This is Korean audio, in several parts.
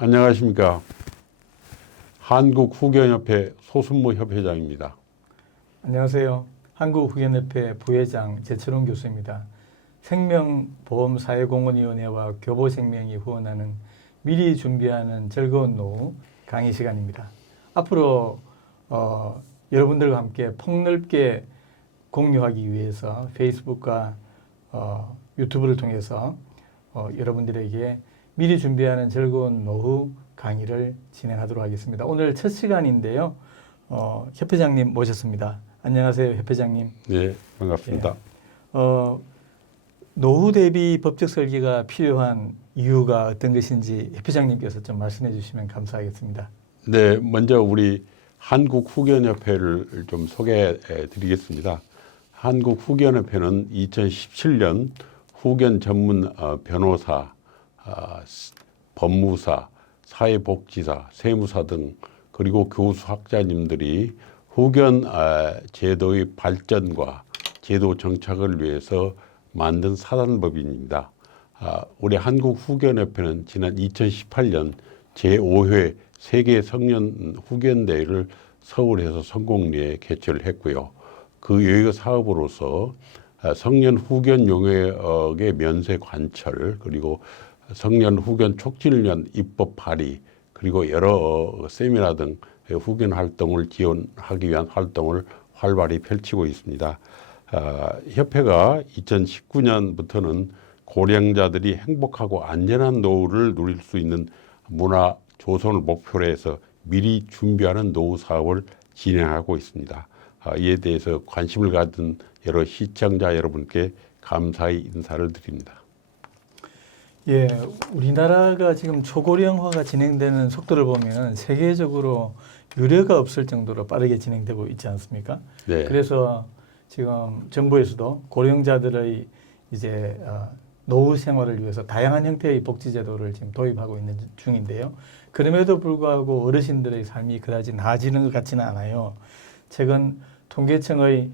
안녕하십니까. 한국후견협회 소순무 협회장입니다. 안녕하세요. 한국후견협회 부회장 제철원 교수입니다. 생명보험사회공헌위원회와 교보생명이 후원하는 미리 준비하는 즐거운 노후 강의 시간입니다. 앞으로 여러분들과 함께 폭넓게 공유하기 위해서 페이스북과 유튜브를 통해서 여러분들에게 미리 준비하는 즐거운 노후 강의를 진행하도록 하겠습니다. 오늘 첫 시간인데요. 협회장님 모셨습니다. 안녕하세요, 협회장님. 네, 반갑습니다. 노후 대비 법적 설계가 필요한 이유가 어떤 것인지 협회장님께서 좀 말씀해 주시면 감사하겠습니다. 네, 먼저 우리 한국후견협회를 좀 소개해 드리겠습니다. 한국후견협회는 2017년 후견 전문 변호사, 법무사, 사회복지사, 세무사 등 그리고 교수 학자님들이 후견 제도의 발전과 제도 정착을 위해서 만든 사단법인입니다. 우리 한국후견협회는 지난 2018년 제5회 세계 성년 후견대회를 서울에서 성공리에 개최를 했고요. 그 여러 사업으로서 성년 후견 용역의 면세 관철, 그리고 성년 후견 촉진을 위한 입법 발의, 그리고 여러 세미나 등 후견 활동을 지원하기 위한 활동을 활발히 펼치고 있습니다. 협회가 2019년부터는 고령자들이 행복하고 안전한 노후를 누릴 수 있는 문화 조성을 목표로 해서 미리 준비하는 노후 사업을 진행하고 있습니다. 이에 대해서 관심을 가진 여러 시청자 여러분께 감사의 인사를 드립니다. 예, 우리나라가 지금 초고령화가 진행되는 속도를 보면 세계적으로 유례가 없을 정도로 빠르게 진행되고 있지 않습니까? 네. 그래서 지금 정부에서도 고령자들의 이제 노후 생활을 위해서 다양한 형태의 복지 제도를 지금 도입하고 있는 중인데요. 그럼에도 불구하고 어르신들의 삶이 그다지 나아지는 것 같지는 않아요. 최근 통계청의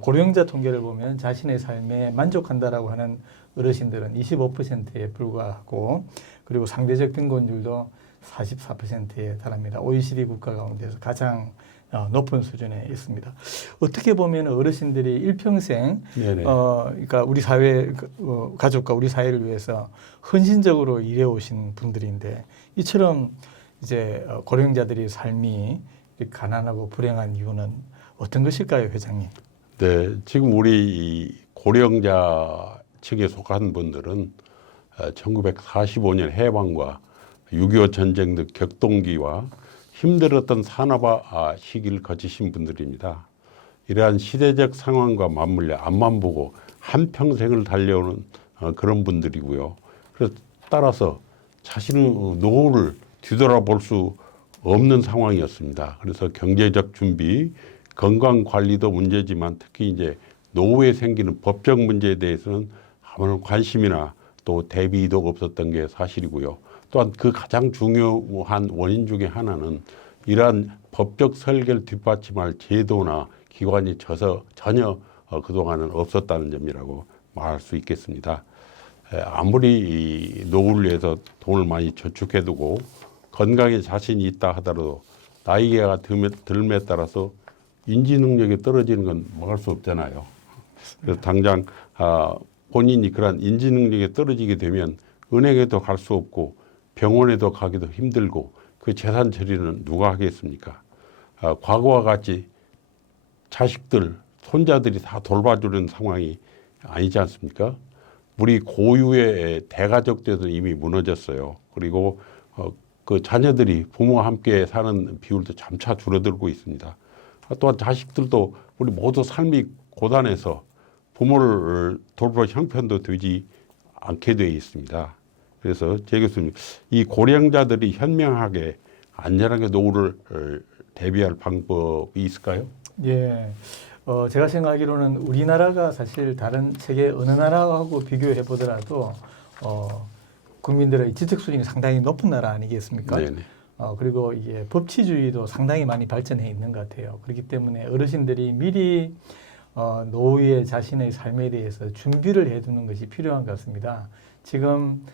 고령자 통계를 보면 자신의 삶에 만족한다라고 하는 어르신들은 25%에 불과하고, 그리고 상대적 빈곤율도 44%에 달합니다. OECD 국가 가운데서 가장 높은 수준에 있습니다. 어떻게 보면 어르신들이 일평생 그러니까 우리 사회 가족과 우리 사회를 위해서 헌신적으로 일해오신 분들인데, 이처럼 이제 고령자들의 삶이 가난하고 불행한 이유는 어떤 것일까요, 회장님? 네, 지금 우리 고령자 층에 속한 분들은 1945년 해방과 6.25 전쟁 등 격동기와 힘들었던 산업화 시기를 거치신 분들입니다. 이러한 시대적 상황과 맞물려 앞만 보고 한평생을 달려오는 그런 분들이고요. 그래서 따라서 자신의 노후를 뒤돌아볼 수 없는 상황이었습니다. 그래서 경제적 준비, 건강 관리도 문제지만 특히 이제 노후에 생기는 법적 문제에 대해서는 아무런 관심이나 또 대비도 없었던 게 사실이고요. 또한 그 가장 중요한 원인 중에 하나는 이러한 법적 설계를 뒷받침할 제도나 기관이 전혀 그동안은 없었다는 점이라고 말할 수 있겠습니다. 아무리 노후를 위해서 돈을 많이 저축해두고 건강에 자신이 있다 하더라도 나이가 들에 따라서 인지 능력이 떨어지는 건 막을 수 없잖아요. 그래서 당장 본인이 그런 인지 능력이 떨어지게 되면 은행에도 갈 수 없고 병원에도 가기도 힘들고 그 재산 처리는 누가 하겠습니까? 과거와 같이 자식들, 손자들이 다 돌봐주는 상황이 아니지 않습니까? 우리 고유의 대가족 때도 이미 무너졌어요. 그리고 그 자녀들이 부모와 함께 사는 비율도 점차 줄어들고 있습니다. 또한 자식들도 우리 모두 삶이 고단해서 부모를 돌볼 형편도 되지 않게 되어 있습니다. 그래서 제 교수님, 이 고령자들이 현명하게 안전하게 노후를 대비할 방법이 있을까요? 예, 제가 생각하기로는 우리나라가 사실 다른 세계 어느 나라하고 비교해 보더라도 국민들의 지적 수준이 상당히 높은 나라 아니겠습니까? 네네. 그리고 이게 법치주의도 상당히 많이 발전해 있는 것 같아요. 그렇기 때문에 어르신들이 미리 노후에 자신의 삶에 대해서 준비를 해두는 것이 필요한 것 같습니다. 지금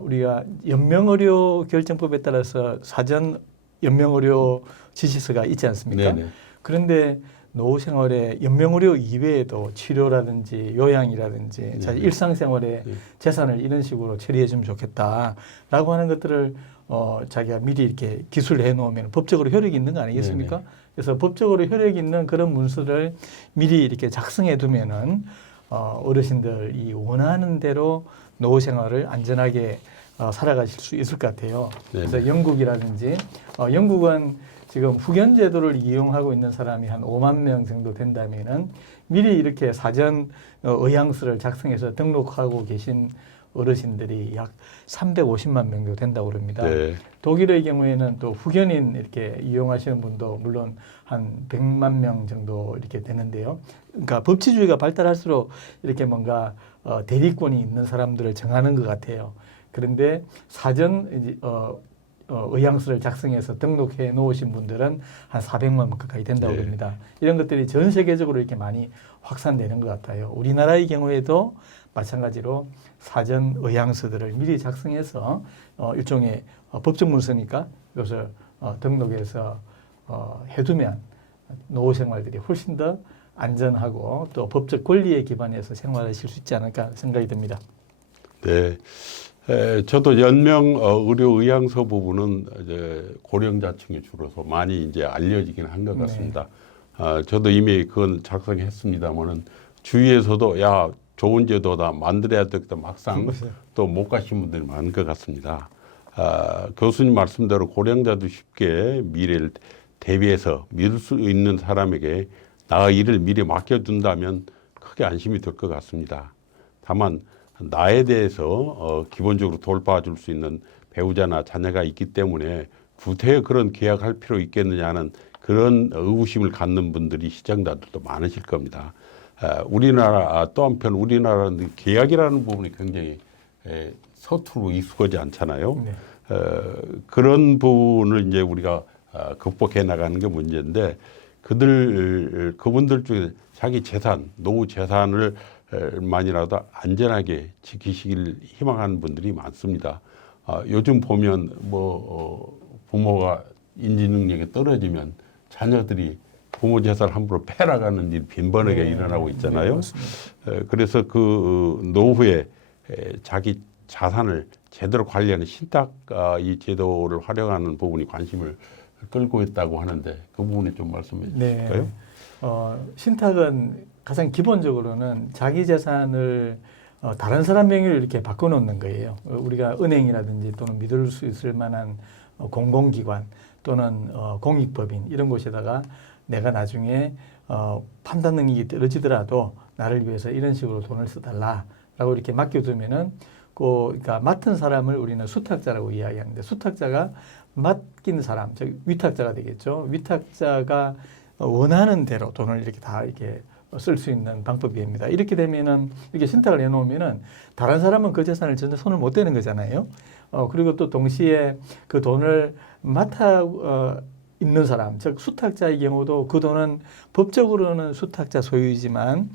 우리가 연명의료 결정법에 따라서 사전 연명의료 지시서가 있지 않습니까? 네네. 그런데 노후 생활에 연명의료 이외에도 치료라든지 요양이라든지 자기 일상생활에 재산을 이런 식으로 처리해 주면 좋겠다라고 하는 것들을 자기가 미리 이렇게 기술해 놓으면 법적으로 효력이 있는 거 아니겠습니까? 네네. 그래서 법적으로 효력이 있는 그런 문서를 미리 이렇게 작성해 두면은 어르신들이 원하는 대로 노후 생활을 안전하게 살아가실 수 있을 것 같아요. 그래서 네네. 영국이라든지 영국은 지금 후견 제도를 이용하고 있는 사람이 한 5만 명 정도 된다면은 미리 이렇게 사전 의향서를 작성해서 등록하고 계신 어르신들이 약 350만 명 정도 된다고 그럽니다. 네. 독일의 경우에는 또 후견인 이렇게 이용하시는 분도 물론 한 100만 명 정도 이렇게 되는데요. 그러니까 법치주의가 발달할수록 이렇게 뭔가 대리권이 있는 사람들을 정하는 것 같아요. 그런데 사전 의향서를 작성해서 등록해 놓으신 분들은 한 400만 명 가까이 된다고 네. 합니다. 이런 것들이 전 세계적으로 이렇게 많이 확산되는 것 같아요. 우리나라의 경우에도 마찬가지로 사전 의향서들을 미리 작성해서 일종의 법적 문서니까 이것을 등록해서 해두면 노후 생활들이 훨씬 더 안전하고 또 법적 권리에 기반해서 생활하실 수 있지 않을까 생각이 듭니다. 네. 저도 연명 의료 의향서 부분은 이제 고령자층에 줄어서 많이 이제 알려지긴 한 것 같습니다. 저도 이미 그건 작성했습니다만은 주위에서도 야 좋은 제도다 만들어야 되겠다 막상 또 못 가신 분들이 많은 것 같습니다. 교수님 말씀대로 고령자도 쉽게 미래를 대비해서 믿을 수 있는 사람에게 나의 일을 미리 맡겨둔다면 크게 안심이 될 것 같습니다. 다만 나에 대해서 기본적으로 돌봐줄 수 있는 배우자나 자녀가 있기 때문에 구태여 그런 계약할 필요 있겠느냐는 그런 의구심을 갖는 분들이 시청자들도 많으실 겁니다. 우리나라 또 한편 우리나라는 계약이라는 부분이 굉장히 서투르고 익숙하지 않잖아요. 네. 그런 부분을 이제 우리가 극복해 나가는 게 문제인데 그분들 중에 자기 재산, 노후 재산을 만이라도 안전하게 지키시길 희망하는 분들이 많습니다. 요즘 보면 부모가 인지 능력이 떨어지면 자녀들이 부모 재산을 함부로 빼나가는 일이 빈번하게 일어나고 있잖아요. 그래서 그 노후에 자기 자산을 제대로 관리하는 신탁 이 제도를 활용하는 부분이 관심을 끌고 있다고 하는데 그 부분에 좀 말씀해 주실까요? 신탁은 가장 기본적으로는 자기 재산을 다른 사람 명의로 이렇게 바꿔놓는 거예요. 우리가 은행이라든지 또는 믿을 수 있을 만한 공공기관 또는 공익법인 이런 곳에다가 내가 나중에 판단 능력이 떨어지더라도 나를 위해서 이런 식으로 돈을 써달라라고 이렇게 맡겨두면은 그러니까 맡은 사람을 우리는 수탁자라고 이야기하는데 수탁자가 맡긴 사람, 즉 위탁자가 되겠죠. 위탁자가 원하는 대로 돈을 이렇게 다 이렇게 쓸 수 있는 방법입니다. 이렇게 되면은 이렇게 신탁을 해놓으면은 다른 사람은 그 재산을 전혀 손을 못 대는 거잖아요. 그리고 또 동시에 그 돈을 맡아 있는 사람, 즉 수탁자의 경우도 그 돈은 법적으로는 수탁자 소유이지만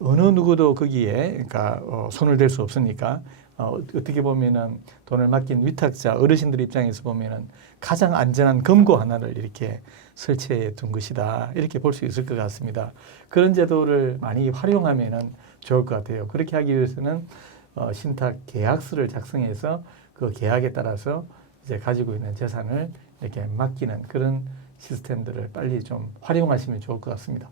어느 누구도 거기에 그러니까 손을 댈 수 없으니까 어떻게 보면은 돈을 맡긴 위탁자 어르신들 입장에서 보면은 가장 안전한 금고 하나를 이렇게 설치해 둔 것이다 이렇게 볼 수 있을 것 같습니다. 그런 제도를 많이 활용하면은 좋을 것 같아요. 그렇게 하기 위해서는 신탁 계약서를 작성해서 그 계약에 따라서 이제 가지고 있는 재산을 이렇게 맡기는 그런 시스템들을 빨리 좀 활용하시면 좋을 것 같습니다.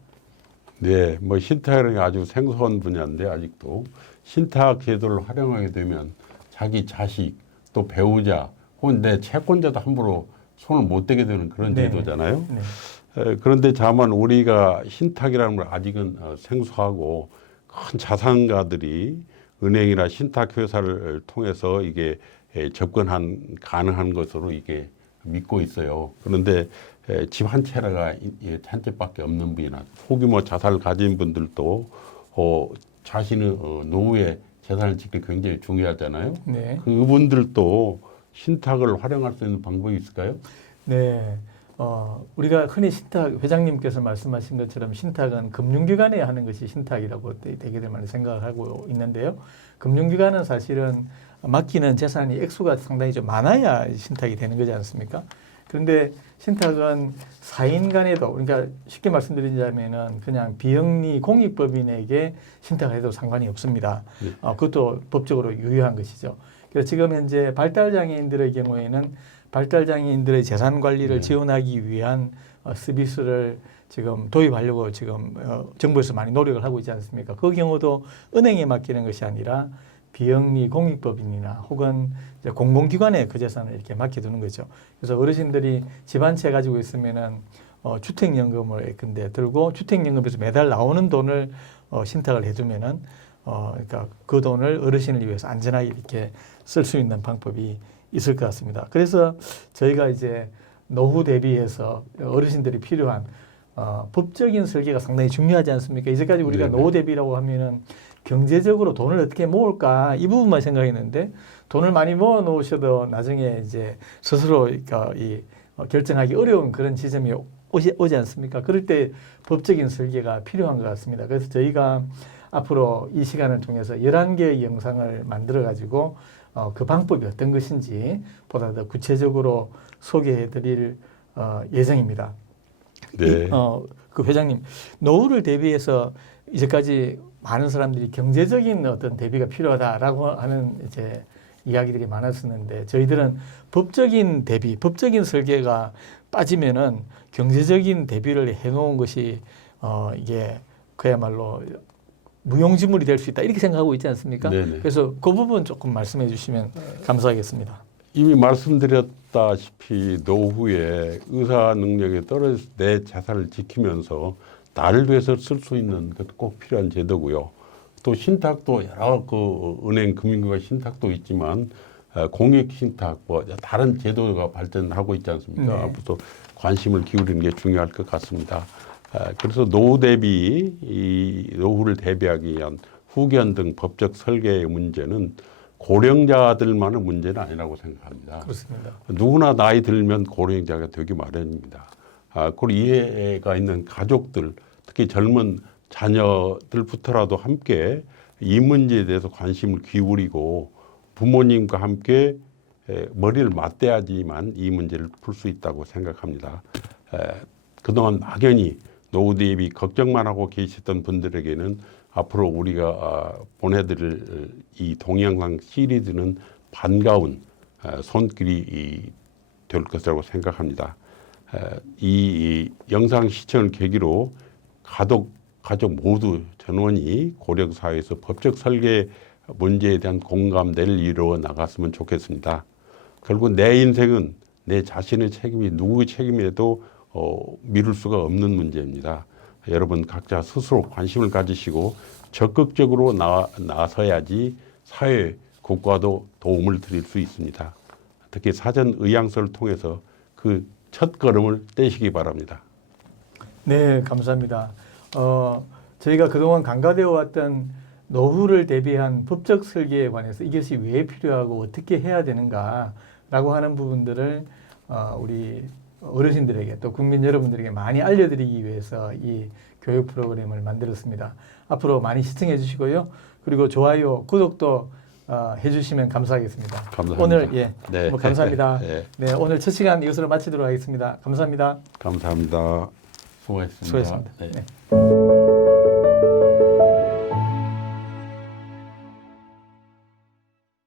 네, 신탁이 아주 생소한 분야인데 아직도 신탁 제도를 활용하게 되면 자기 자식 또 배우자 혹은 내 채권자도 함부로 손을 못 대게 되는 그런 네. 제도잖아요. 네. 그런데 다만 우리가 신탁이라는 걸 아직은 생소하고 큰 자산가들이 은행이나 신탁 회사를 통해서 이게 가능한 것으로 이게 믿고 있어요. 그런데 집 한 채가 한 채밖에 없는 분이나 소규모 자산을 가진 분들도 자신의 노후에 재산을 지키기 굉장히 중요하잖아요. 네. 그분들도 신탁을 활용할 수 있는 방법이 있을까요? 네. 우리가 흔히 신탁, 회장님께서 말씀하신 것처럼 신탁은 금융기관에 하는 것이 신탁이라고 되게들 많이 생각하고 있는데요. 금융기관은 사실은 맡기는 재산이 액수가 상당히 좀 많아야 신탁이 되는 거지 않습니까? 그런데 신탁은 4인 간에도, 그러니까 쉽게 말씀드리자면은 그냥 비영리 공익법인에게 신탁을 해도 상관이 없습니다. 네. 그것도 법적으로 유효한 것이죠. 그래서 지금 현재 발달장애인들의 경우에는 발달장애인들의 재산 관리를 네. 지원하기 위한 서비스를 지금 도입하려고 지금 정부에서 많이 노력을 하고 있지 않습니까? 그 경우도 은행에 맡기는 것이 아니라 비영리 공익법인이나 혹은 이제 공공기관에 그 재산을 이렇게 맡겨두는 거죠. 그래서 어르신들이 집 한 채 가지고 있으면은 주택연금을 근데 들고 주택연금에서 매달 나오는 돈을 신탁을 해두면은 그러니까 그 돈을 어르신을 위해서 안전하게 이렇게 쓸 수 있는 방법이 있을 것 같습니다. 그래서 저희가 이제 노후 대비해서 어르신들이 필요한 법적인 설계가 상당히 중요하지 않습니까? 이제까지 우리가 네네. 노후 대비라고 하면은 경제적으로 돈을 어떻게 모을까 이 부분만 생각했는데 돈을 많이 모아 놓으셔도 나중에 이제 스스로 그러니까 결정하기 어려운 그런 지점이 오지 않습니까? 그럴 때 법적인 설계가 필요한 것 같습니다. 그래서 저희가 앞으로 이 시간을 통해서 11개의 영상을 만들어 가지고 그 방법이 어떤 것인지 보다 더 구체적으로 소개해 드릴 예정입니다. 네. 그 회장님, 노후를 대비해서 이제까지 많은 사람들이 경제적인 어떤 대비가 필요하다라고 하는 이제 이야기들이 많았었는데 저희들은 법적인 대비, 법적인 설계가 빠지면은 경제적인 대비를 해놓은 것이 이게 그야말로 무용지물이 될 수 있다 이렇게 생각하고 있지 않습니까? 네네. 그래서 그 부분 조금 말씀해 주시면 감사하겠습니다. 이미 말씀드렸다시피 노후에 의사 능력이 떨어져서 내 재산을 지키면서 나를 위해서 쓸 수 있는 것도 꼭 필요한 제도고요. 또 신탁도 여러 그 은행 금융기관 신탁도 있지만 공익 신탁 뭐 다른 제도가 발전하고 있지 않습니까? 네. 앞으로 관심을 기울이는 게 중요할 것 같습니다. 그래서 노후 대비 이 노후를 대비하기 위한 후견 등 법적 설계의 문제는 고령자들만의 문제는 아니라고 생각합니다. 그렇습니다. 누구나 나이 들면 고령자가 되기 마련입니다. 그리고 이해가 있는 가족들, 특히 젊은 자녀들부터라도 함께 이 문제에 대해서 관심을 기울이고 부모님과 함께 머리를 맞대야지만 이 문제를 풀 수 있다고 생각합니다. 그동안 막연히 노후 대비 걱정만 하고 계셨던 분들에게는 앞으로 우리가 보내드릴 이 동영상 시리즈는 반가운 손길이 될 것이라고 생각합니다. 이 영상 시청을 계기로 가족 모두 전원이 고령 사회에서 법적 설계 문제에 대한 공감대를 이루어 나갔으면 좋겠습니다. 결국 내 인생은 내 자신의 책임이 누구의 책임에도 미룰 수가 없는 문제입니다. 여러분 각자 스스로 관심을 가지시고 적극적으로 나서야지 사회, 국가도 도움을 드릴 수 있습니다. 특히 사전 의향서를 통해서 그 첫 걸음을 떼시기 바랍니다. 네, 감사합니다. 저희가 그동안 간과되어 왔던 노후를 대비한 법적 설계에 관해서 이것이 왜 필요하고 어떻게 해야 되는가라고 하는 부분들을 우리 어르신들에게 또 국민 여러분들에게 많이 알려드리기 위해서 이 교육 프로그램을 만들었습니다. 앞으로 많이 시청해 주시고요. 그리고 좋아요, 구독도 해주시면 감사하겠습니다. 감사합니다. 오늘 네. 감사합니다. 네. 네, 오늘 첫 시간 이것으로 마치도록 하겠습니다. 감사합니다. 감사합니다. 수고했습니다. 수고했습니다. 네. 네.